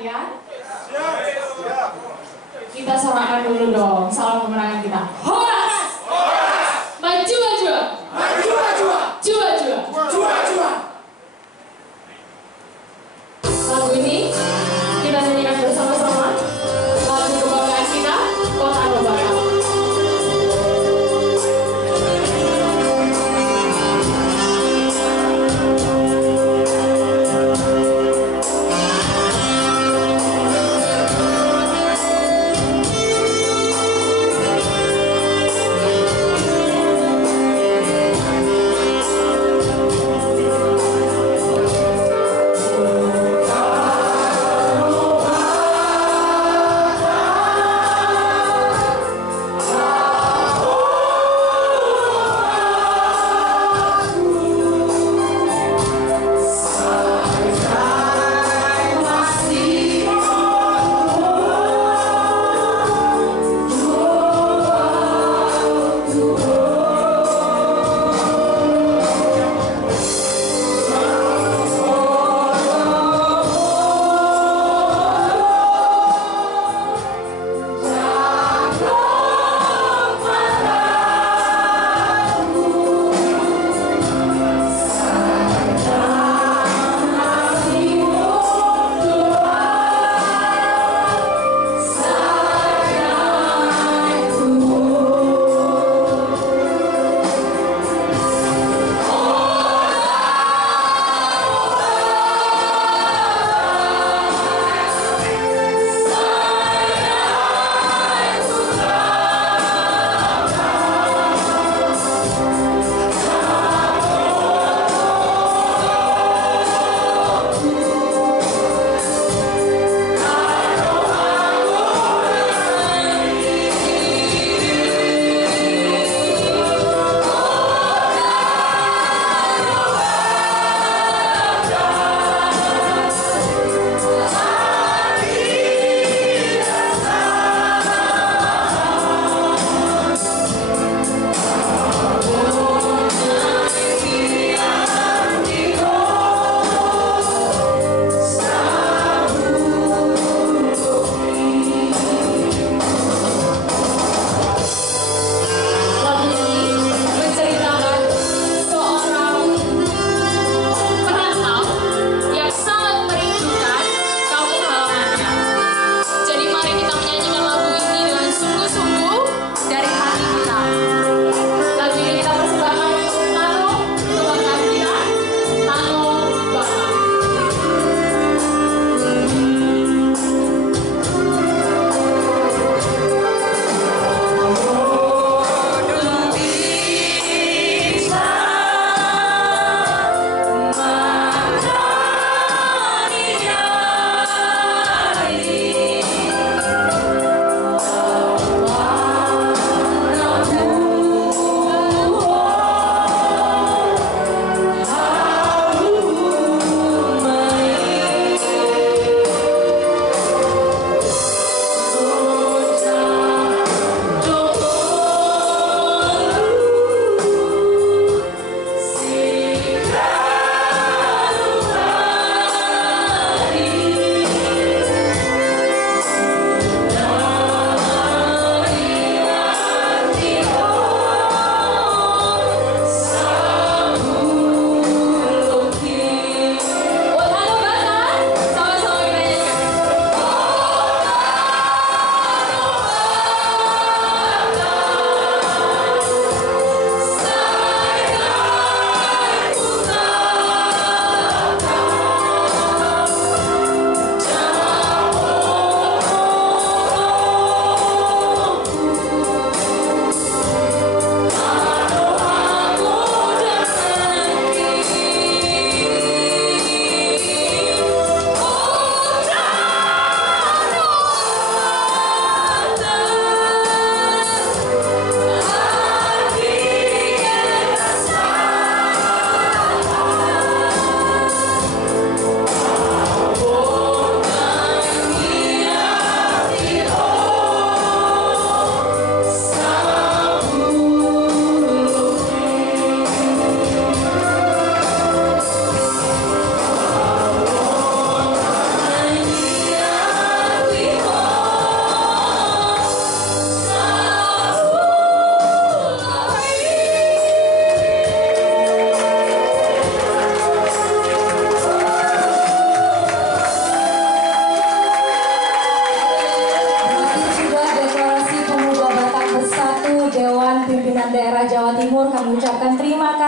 latihan? Kita sorakan dulu dong, salam kemenangan kita. Horas! Maju, maju! Maju, maju! Jua, jua! Jua, jua! Lagu ini kita nyanyikan bersama-sama. Lagu kebanggaan kita, Kota Babakan.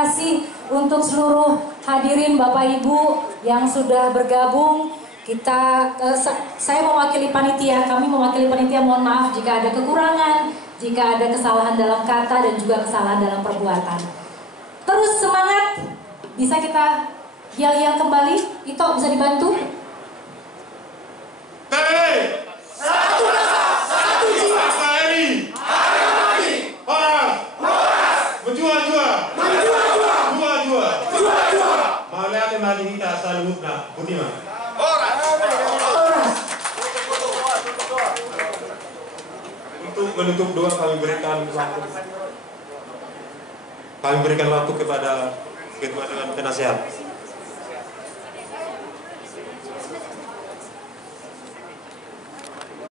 kasih untuk seluruh hadirin Bapak Ibu yang sudah bergabung. Saya mewakili panitia, kami mewakili panitia, mohon maaf jika ada kekurangan, jika ada kesalahan dalam kata dan juga kesalahan dalam perbuatan. Terus semangat, bisa kita yel-yel kembali. Ito bisa dibantu? Satu rasa, satu jiwa. Hari berjua-jua. Maulah mati kita selalu Butima. Untuk menutup doa kami berikan waktu kepada ketua dengan penasehat.